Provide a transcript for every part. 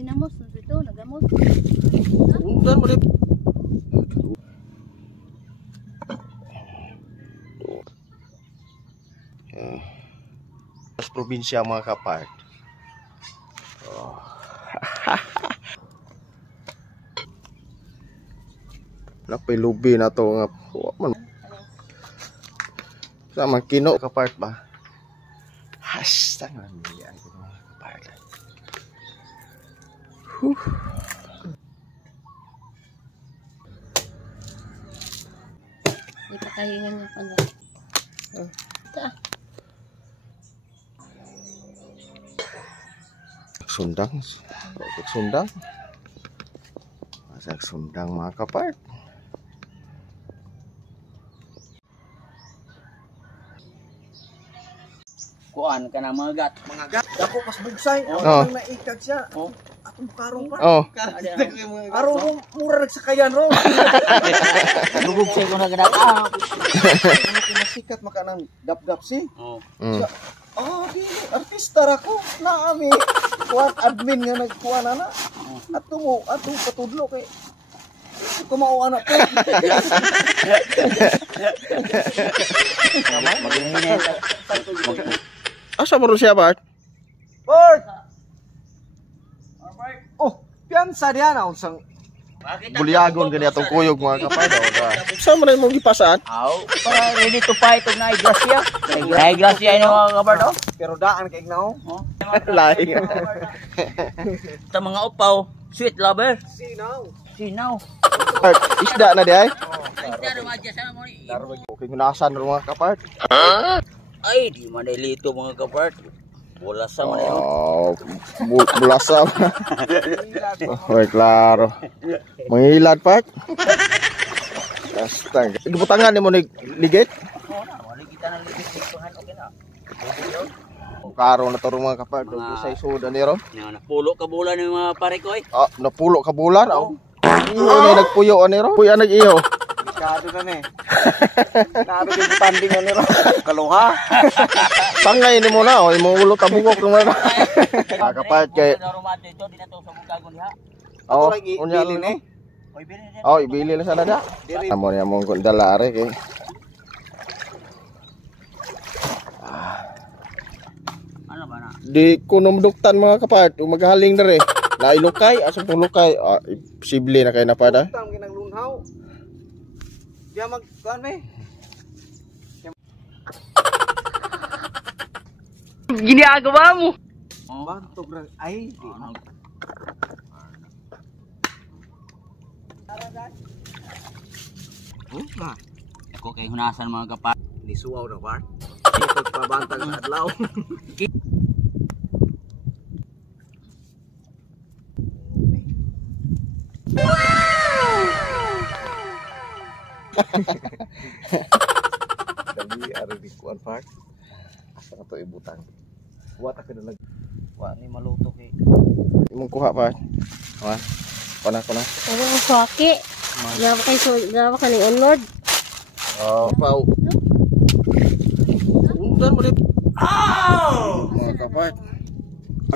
ginamos dito, nagamos. Undan mo rin. Sa probinsya mga kapart. Oh. Napay lubi na to nga. Sa mga kino kapart ba? Hashtag na niya ang mga kapart. Ipakahingan niya pa nga. Sundang. Sundang. Masak sundang mga kapart. Kuan ka na mga gat. Mga gat. Dako pas bugsay. Oh. Naikag siya. Oh. Atong karong pa. Oh. Araw mo mura nagsakayan ro. Lugog sa ko na gadak. Pinasikat maka nang dap-dap si. Oh. Di artista ra ko na ami. Kuan admin nga nagkuan ana. Ato mo patudlo kay kumao anak ko. Magingin Asa mo rin siya ba? Bert. Oh, piyansa diyan na unsang Bulyagon gani atong kuyog mga kapart. Sa mo rin mong gipasaan? Aw, para ready to fight og na iglesia. Na iglesia ino mga kabardo. pero daan kay ignaw. Oh. Laing. Sa mga upaw, sweet lover. Sinaw. Sinaw. Isda na di ay? Ay, daro madya sana mo. Okay, hunasan rin mga kapart. Ay, di man lito mga kapart. Wala sa man yun. Oh, bulasa. Oh, klaro. Mangilad part. Basta. Gibutangan ni mo ni ligit. Wala kita nang ligit pangan okay na. Karo na to mga kapart. Isay suda ni ron. Napulo ka bulan ng mga pare ko eh. Ah, napulo ka bulan. Oh. Iyo na nagpuyo ani ron. Puya nag-iyo. Kado na ni. Nabi din tanding ani ro. Kaluha. Sangay ni mo na. Oh, imo ulo tabugok naman. Kapart kay. Romante ito di na to sa bugagon diha. Oh, Lagi unya bilin eh. Oy bili na. Oh, ibili na sana da. Amo niya mong dalare kay. Ano ba na? Di ko numduktan mga kapart. Maghaling na rin. Nailukay. Asang pong lukay. Ah, posible na kayo na pada. Tang ginang lunhaw. Diya magkuan me. Ginagawa mo. Bantog ra ay di. Na, Ako kay hunasan mga kapar. nisuaw na ba? Pagpabantag sa adlaw. Kami ari di kuan part. Asa ka to ibutang. Wa ta kada Wa ni maluto kay. imong kuha pa. Ha? Kana. Oo, swaki. Gawa ka ng onward. Oh, pau. Undan mo rin. Mga kapart.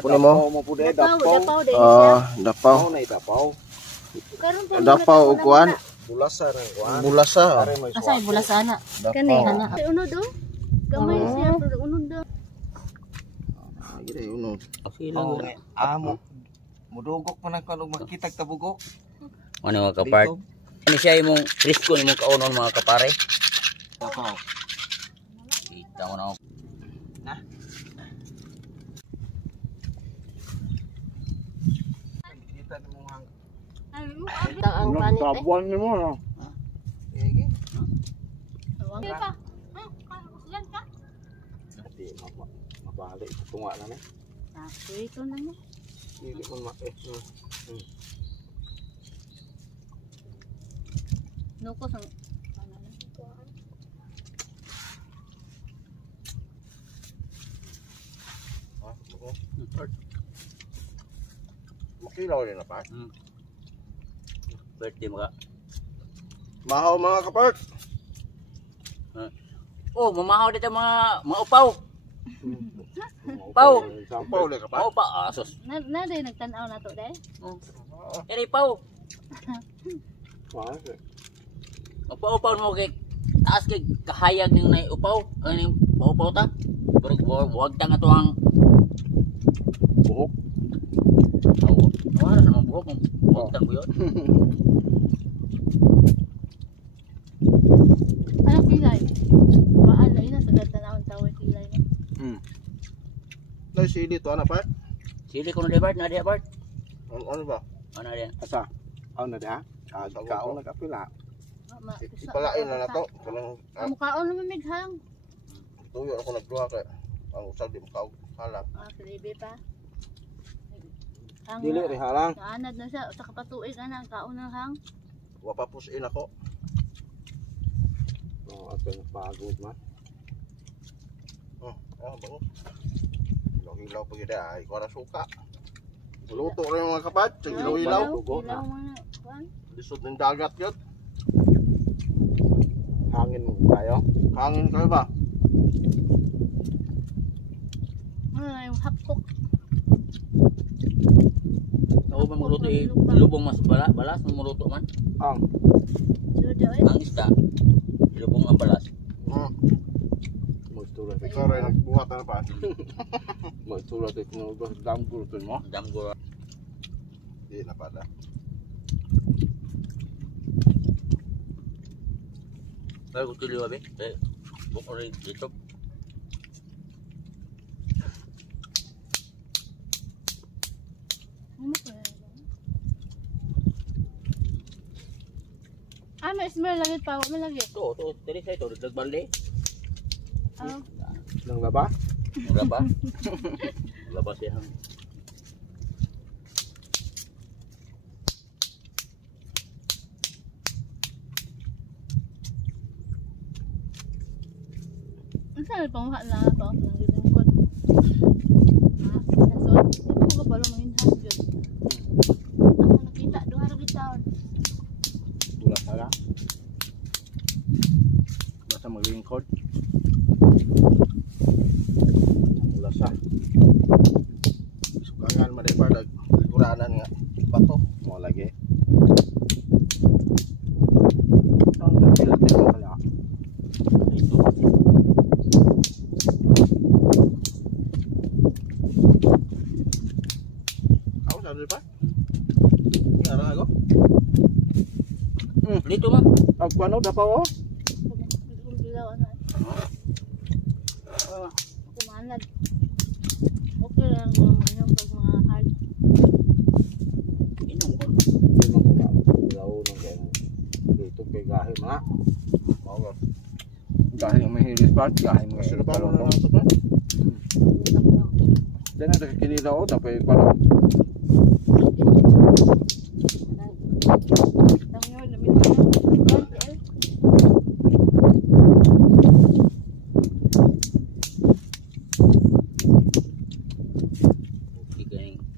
Kuno mo? Mo pude Dapaw din siya. Ah, dapaw. na itapaw. Karon pa Dapaw og kuan. Bulasa ra kuan. Bulasa. Are may Asay bulas ana. Kani Dapaw. ana. Unod do. Gamay siya pero unod do. Ah, gire uno. Silang. Amo. Mudugok man ako og makitag tabugok. Ano mga kapar? Ano siya imong risko nimong kaunon mga kapare? Tapaw. Kita mo na. Kita mo hang. Ang panit. Tabuan ni mo no. Ege. Di mabalik tunga na ni. Ito na mo. Dili ko ma Nuko sang Makilaw rin na pa. Birthday mo ka. Mahaw mga kapart. Oh, mamahaw dito mga upaw. Pau. Sampaw le kapart. Pau pa asos. Na day nagtanaw na to day. Eri pau. Wala. Upaw-upaw mo kay taas kay kahayag ning nay upaw. Ani upaw ta. Pero wag ta nga to ang Buhok. wala naman buhok mo. Wag ta buyon. Ano kilay? Maala ina sa tanaw tawo kilay na. Nay sili to ana part. Sili ko na Bart, na dia Bart. Ano ba? Ano dia? Asa? Ano na kaon na kapila. Ipalain Ipalain na to. Kanang Ang mukhaon naman mighang. tuyo ako nagduha kay ang usab di makaog halang. Kalibe pa. Ang Dili ri halang. anad na siya sa kapatuig ana ang kaon na hang. Wa pa pusin ako. Oh, ato pagod man. Bango. Ilaw-ilaw pa gid ay ko ra suka. Luto ra yung mga kapad, sa ilaw-ilaw. Ilaw mga kuan. Lisod ng dagat yun. Hangin mo tayo. Hangin kayo ba? Yung hapkok. Ako ba magluto lubong mas balas mo magluto man. Ang Dudo eh. Ang isda. Lubong ang balas. magtulad Ikaw rin nagbuhat na pa. magtulad ito no damgul mo. Damgo. Di na pala. Bago tuloy wabe. Buko rin dito. May smell lagi pa, wala lagi. To, dili sa ito dagbalde. Nang laba? Laba. Laba siya. Ang saan panguha na to? Ang lingkod. Nasod. Ito ko pala manginhan yun. Ako nakita, doon harap taon. Wala sala. Basta maglingkod. Wala sa. Sukangan madepar nagkuranan nga. Bato. Mo lagi. Ang napilat mo kaya. Ito. Ako sabi pa? Ngara ako? Dito ma. Agpano dapaw oh? Kung bilaw ano eh. Kumanad. Okay lang yung pag mga hard. Inom ko. Di man ka. Ilaw nang kaya. Dito kay gahi mga. Mao. Gahi ang mahilis pa. Gahi mga Sino ba mo sulong. na ito pa? Dahil na kinila o. Tapos parang Tangyol, lamin na.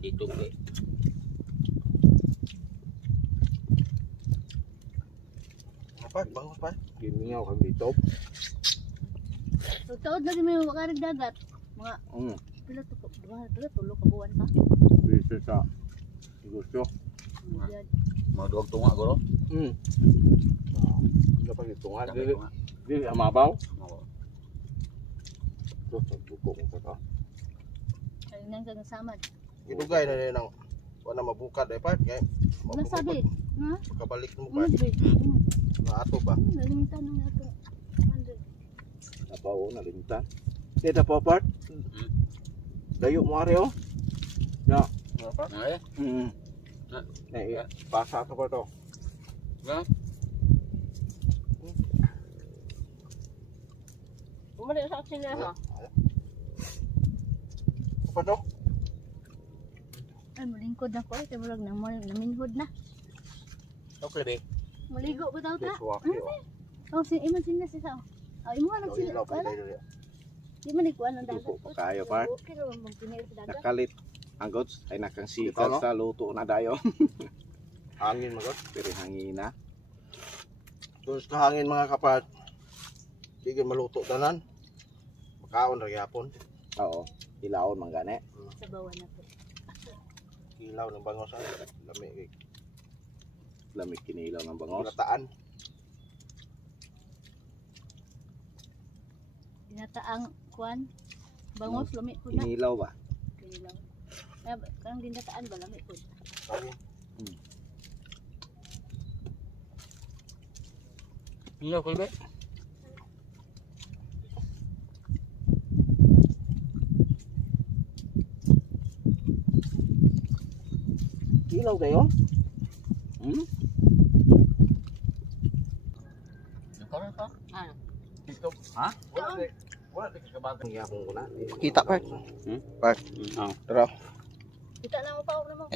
Dito kay. Apa? Bangus pa? gimingaw kang dito. Taod lagi may wakarig dagat. Mga pila to ko, pila tulo ka buwan pa. Bisa sa gusto. Yan. Mga duwag tunga guro. Dapat hitungan. Dami tunga. Dili amabaw. Oo. Terus buko mo pa ta. Ay nang kang samad. Gidugay na rin ang wala mabukad ay part kay Nasabi, ha? kabalik mo Ano pa ba? nga ato ba. Nalimutan na ato. Napaw na limtan. Di dapaw part. Dayo mo ari oh. Ya. Apa? Ay. Nah, pasa to pa to. Ya. Umali sa akin ha. Apa to? Ay malingkod na ko, kay murag nang naminhod na. Tok lebe. Maligo ba daw ta? Suwaki oh. Oh, si iman sila si sao. Ah, imo nang Ilaw sila. pa dai dai. Di man ikuan ang dagat. Duko pa kayo part. Okay ra man pinir sa dagat. Nakalit ang goats ay nakang Ikaw, sikat no? sa luto na dayo. Hangin magot. Pero hangina. Terus kahangin mga kapat. Sige maluto tanan. Makaon ra gyapon. Oo. Ilaon man gani. Sa bawan na po. Ilaw ng bangos ay lami kay Lamig kinilaw ng bangos. ginataan. Dinataang kuan. Bangos lami po na. Kinilaw ba? Kinilaw. Kang dinataan ba lami po. Iya ko be. Ilaw kayo? Hmm? Yung karon pa? Ano? Ha? Kita pa. Hmm? Part. Oh. Tara. Kita na mo pa ako naman.